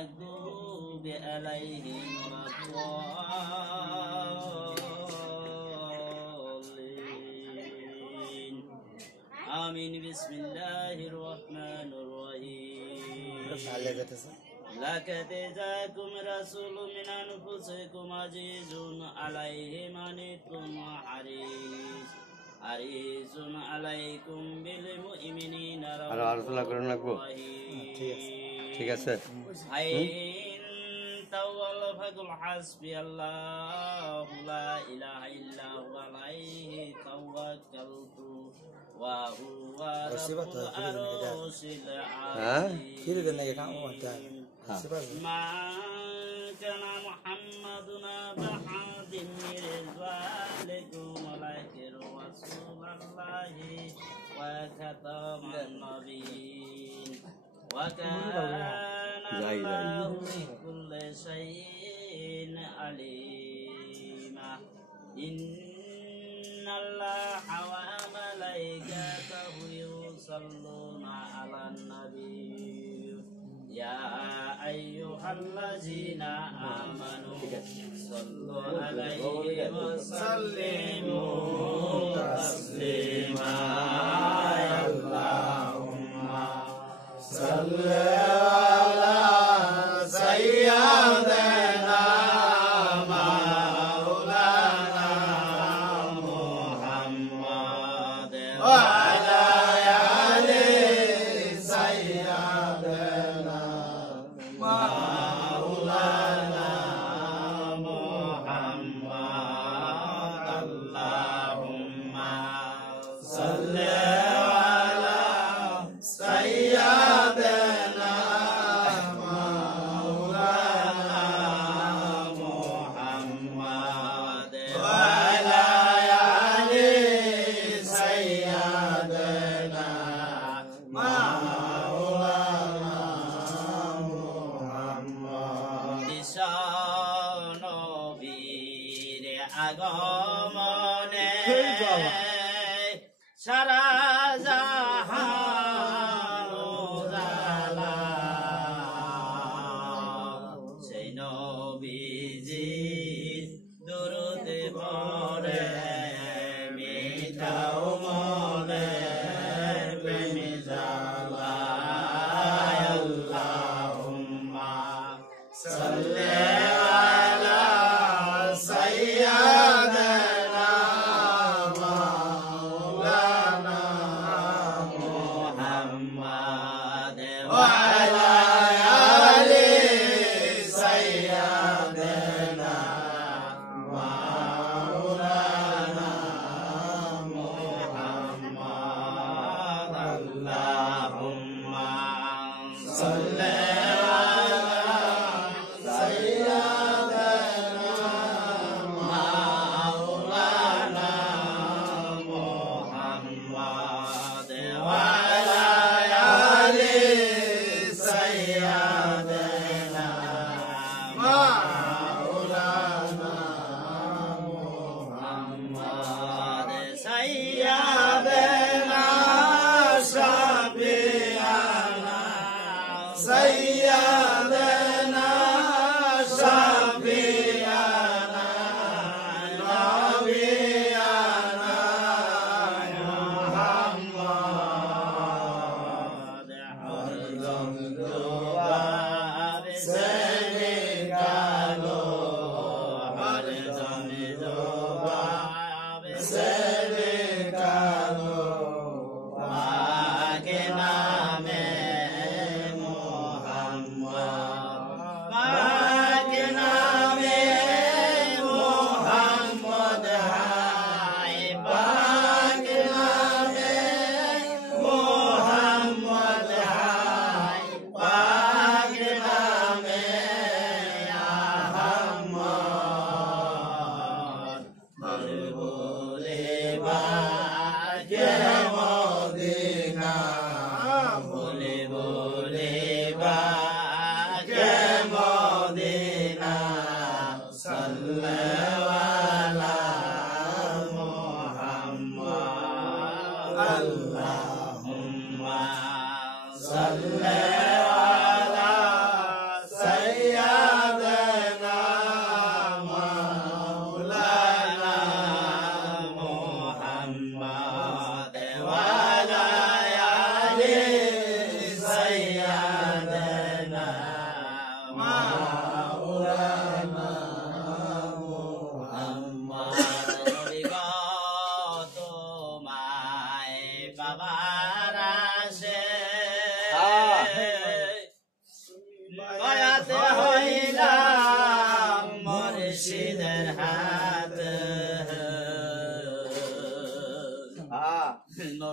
المغضوب عليهم ولا الضالين آمين بسم الله الرحمن الرحيم لقد جاءكم رسول من أنفسكم عزيز عليه ما عنتم حريص عليكم بالمؤمنين رؤوف رحيم ঠিক আছে تولوا فقل حسبي الله لا إله إلا هو عليه توكلت وهو رب العرش العظيم ما كان محمد أبا أحد من رجالكم ولكن رسول الله وخاتم النبيين وكان الله بكل شيء عليما إن الله وملائكته يصلون على النبي يا أيها الذين آمنوا صلوا عليه وسلموا تسليما اللهم صل على سيدنا مولانا محمد وعلى آل سيدنا مولانا محمد اللهم صل على سيدنا مولانا محمد وعلى آل سيدنا مولانا محمد নবীর আগমনে সারা জাহান উজালা সেই নবীজির দরুদ পড়ে মিঠাও মনে প্রেমে জ্বালা আল্লাহুম্মা সাল্লি আলা সাইয়্যিদিনা মাওলানা মুহাম্মদ ওয়া আলা আলি সাইয়্যিদিনা মাওলানা মুহাম্মদ আল্লাহুম্মা সাল্লি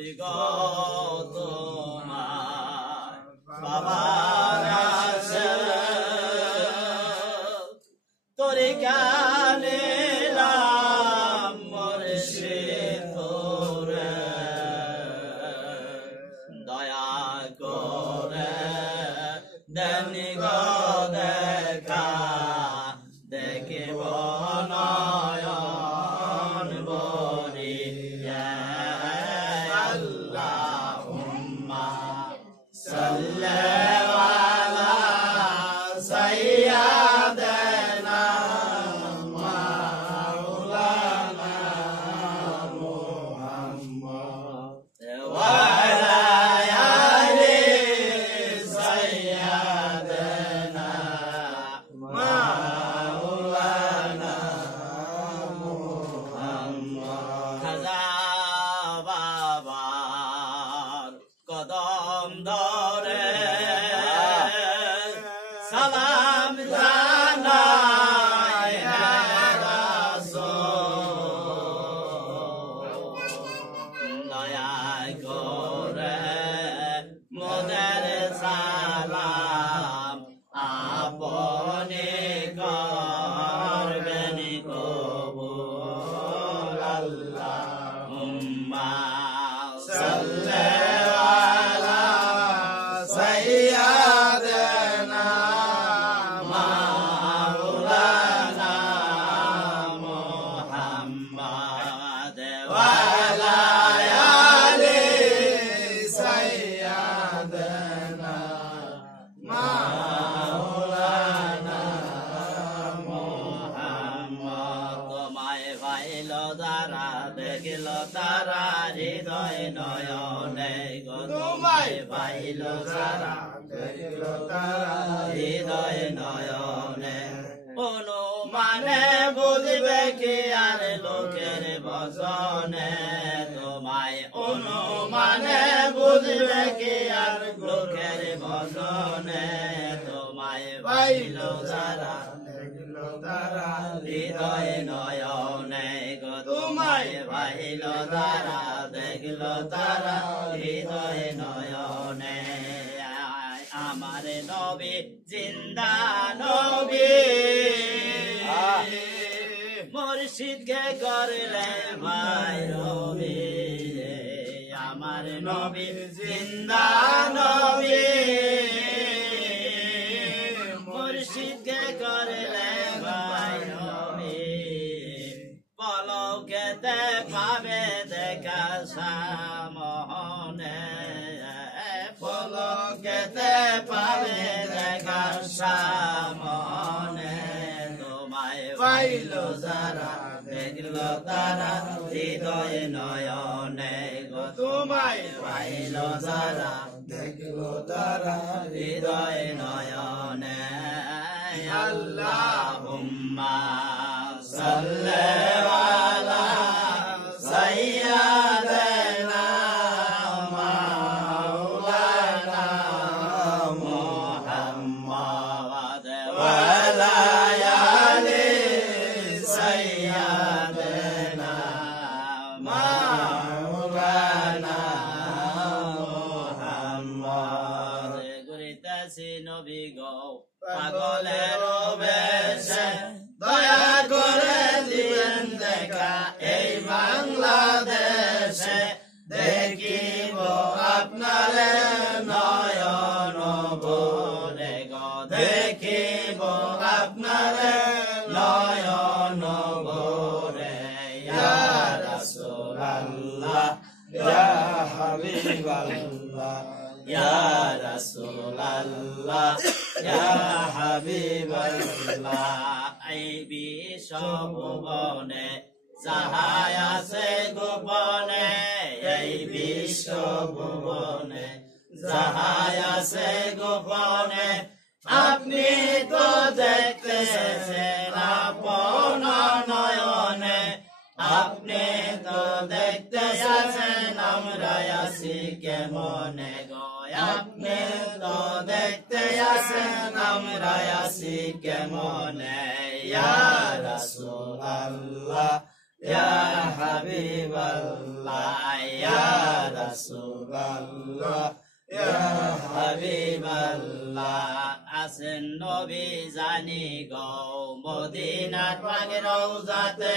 নবী গো তোমার বাবার আসে তরিকা নিলাম মুর্শিদ তোরে দয়া করে দেন গো দেখা দেখিব নয়ন ভরিয়া আল্লাহুম্মা সাল্লি আলা সাইয়্যিদিনা মাওলানা মুহাম্মদ ওয়া আলা আলি সাইয়্যিদিনা মাওলানা মুহাম্মদ খাজা বাবার কদম ধরে সালাম জানাই হে রাসূল দয়া করে মোদের সালাম আপনি করবেন কবুল আল্লাহুম্মা সাল্লি আলা সাইয়্যিদিনা মাওলানা মুহাম্মদ ওয়া আলা আলি সাইয়্যিদিনা মাওলানা মুহাম্মদ তোমায় পাইল যারা দেখিল তারা হৃদয় নয়নে গো তোমায় পাইল যারা দেখিল তারা হৃদয় নয়নে অনুমানে বুঝবে কি আর লোকের বচনে তোমায় অনুমানে বুঝবে কি আর লোকের বচনে তোমায় পাইল যারা দেখিল তারা হৃদয় নয়নে গো তোমায় পাইল যারা দেখিল তারা হৃদয় নয়নে আমার নবী জিন্দা নবী মুর্শিদকে করলে ভাই নবী আমার নবী জিন্দা নবী মুর্শিদকে করলে ভাই নবী পলকেতে পাবে দেখা সামনে পলকেতে পাবে দেখা সামনে তোমায় পাইল যারা দেখল তারা হৃদয় নয়নে গো তোমায় পাইল যারা দেখল তারা হৃদয় নয়নে আল্লাহুম্মা সাল্লি আলা সাইয়্যিদিনা মাওলানা মুহাম্মদ ওয়া আলা আলি সাইয়্যিদিনা মাওলানা মুহাম্মদ গুরিতাসি নবী গো পাগলের বেশে দয়া করে দিবেন দেখা এই বাংলাদেশে দেখিব আপনার নয়ন ভরে গো দেখিব আপনার নয়ন ভরে ইয়া রাসূলুল্লাহ ইয়া হাবিবাল্লাহ ইয়া রাসূলুল্লাহ ইয়া হাবিবাল্লাহ এই বিশ্বভুবনে যাহাই আছে গোপনে এই বিশ্বভুবনে যাহাই আছে গোপনে আপনি তো দেখতেছেন আপন নয়নে আপনি তো দেখতেছেন আমরা আছি কেমনে গো আপনি তো দেখতে আছেন আমরা আছি কেমনে ইয়া রাসূলুল্লাহ ya Habiballah, ya Rasulallah, ya Habiballah. Asen Nabi জানি গো মদিনার পাক রওজাতে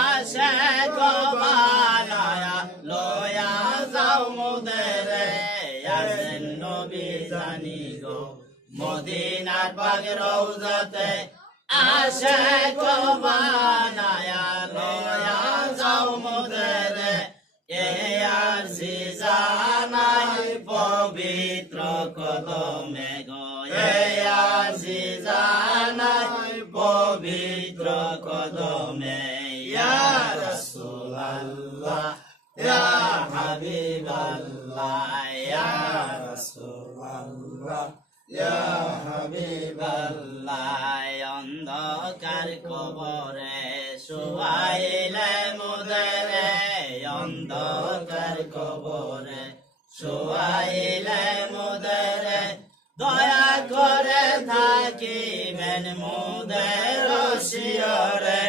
আসে গো বানায়া লয়া যাও মোদেরে আছেন নবী জানি গো মদিনার পাক রওজাতে আসে গো বানায়া লয়া যাও মোদেরে এ আরজি জানাই পবিত্র কদমে গো এ আরজি জানাই পবিত্র কদমে ইয়া রাসূলুল্লাহ ইয়া হাবিবাল্লাহ ইয়া রাসূলুল্লাহ ইয়া হাবিবাল্লাহ অন্ধকার কবরে শুয়াইলে মোদেরে অন্ধকার কবরে শুয়াইলে মোদেরে দয়া করে থাকিবেন মোদের শিয়রে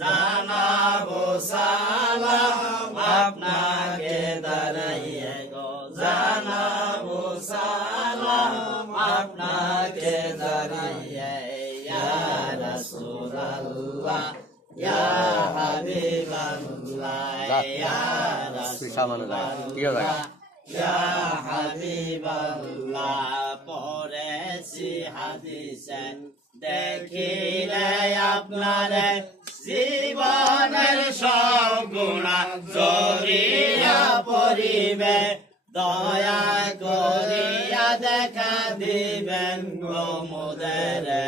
জানাবো সালাম আপনাকে দাঁড়াইয়ে গো জানাবো সালাম আপনাকে দাঁড়িয়ে ইয়া রাসূলুল্লাহ ইয়া হাবিবাল্লাহ ইয়া রাসূলুল্লাহ ইয়া হাবিবাল্লাহ পড়েছি হাদিসে দেখিলে আপনারে জীবনের সব গুণা জড়িয়া পড়িবে দয়া করিয়া দেখা দিবেন গো মোদেরে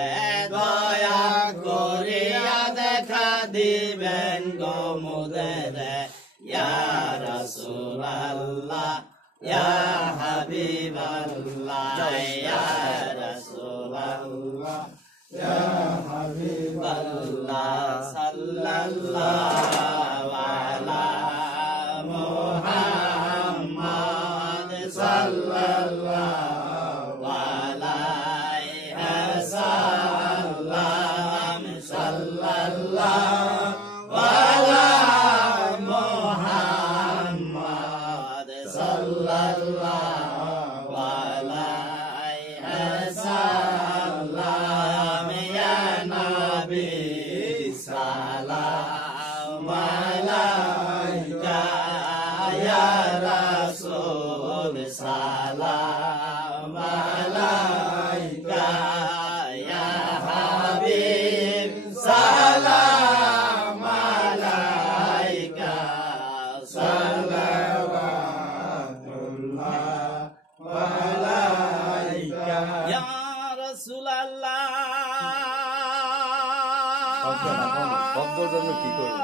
দয়া করিয়া দেখা দিবেন গো মোদেরে ইয়া রাসূলুল্লাহ ইয়া হাবিবাল্লাহ ইয়া রাসূলুল্লাহ ইয়া হাবিবাল্লাহ সাল্লাল্লাহু আলা মুহাম্মাদ সাল্লাল্লাহু আলাইহি ওয়াসাল্লাম সাল্লাল্লাহু আলা মুহাম্মাদ সাল্লাল্লাহু আলাইহি ওয়াসাল্লাম ইয়া নবী সালাম আলাইকা ইয়া রাসূল সালাম আলাইকা ইয়া হাবিব সালাম আলাইকা সালাওয়াতুল্লাহ আলাইকা ইয়া রাসূলুল্লাহ শব্দের জন্য কি করব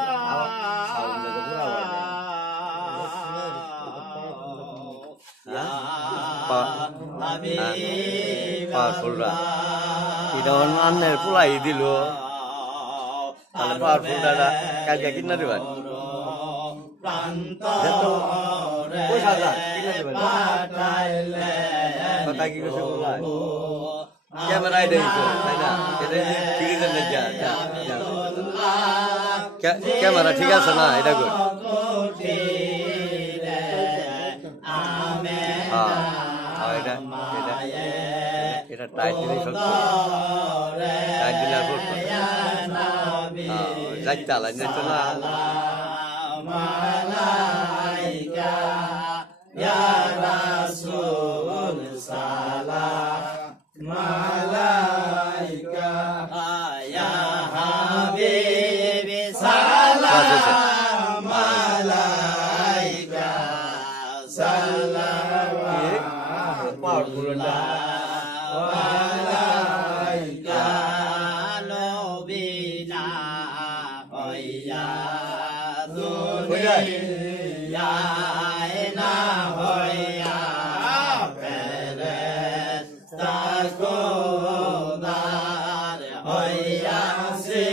আন্নের পোলাই দিল তাহলে পাওয়ারফুলটা কালকে কিনা দেবেন পয়সা কিনা দেবেন কথা কি করছে পোলাই ক্যামেরায় দেখছো তাই না এটা ফিরিজের ক্যামেরা ঠিক আছে না এটা কর এটা এটা এটা টাইট দিলে টাইট দিলে আর করতো যাইতে আলাই যাইতো না মালাইকা ইয়া হাবিবি সালাম মালাইকা সালাওয়াতুল্লাহ মালাইকা নবীনা হইয়া দুনিয়া না হইয়া খোদার হইয়াছে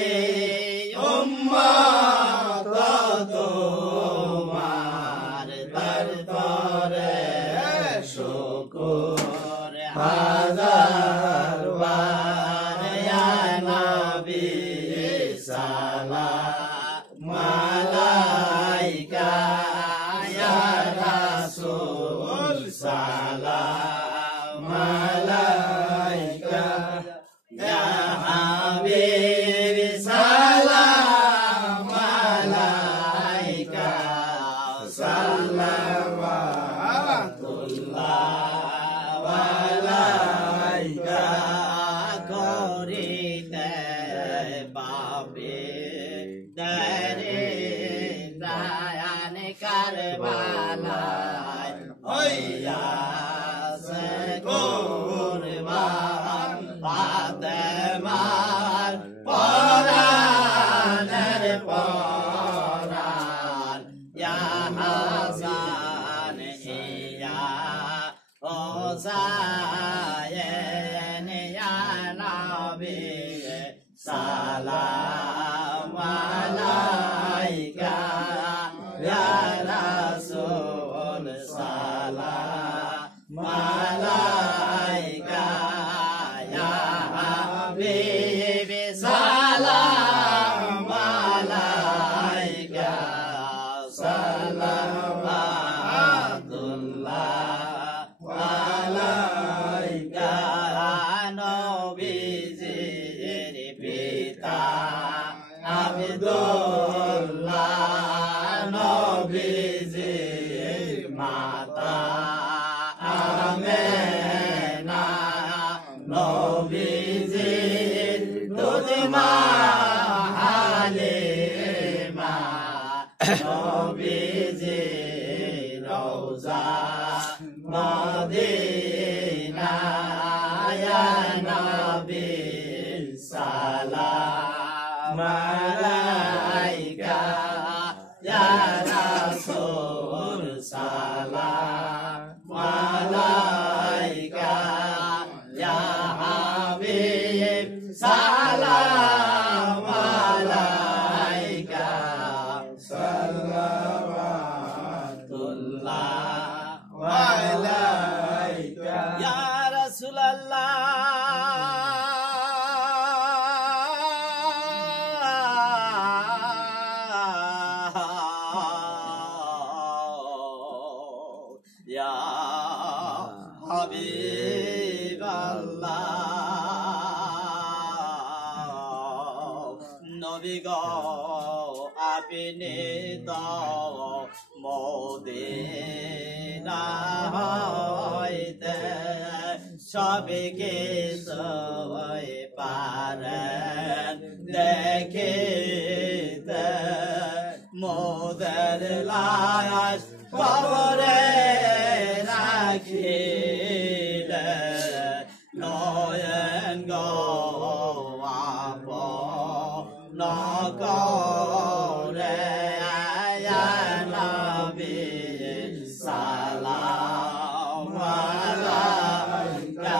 উম্মত তোমার দরবারে শুকর হাজার বার ইয়া নবী সালাম Salam alaika ya Rasul Salam alaika ya Habib Salam alaika Salamatullah alaika Abdullah Nobiji Mata Amena Nobiji Dudima Halima Nobiji Roza Madina Ya Nabi Salam Malaika Ya Rasul Salam Malaika Ya Habib Salam Malaika Salamatullah Malaika Ya Rasulallah Ya Habib Allah Nabi go apne to Modina hoite sabke soy paren dekhite Modar lash kabare Rakile Noyen go apo Noko re ya Nabi Salam alaika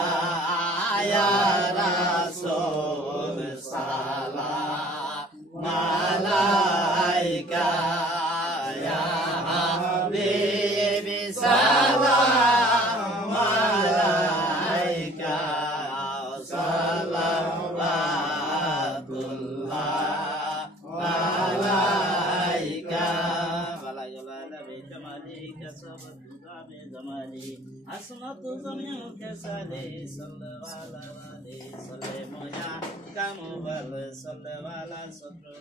ya Rasul Salam alaika ya Habib Salam alaika Salamatullah alaika Balayala nabi jamali kasabatu zamani asmatu zamyan kasale sallallahu alaihi wasallam ya kamu bal sallallahu alaihi wasallam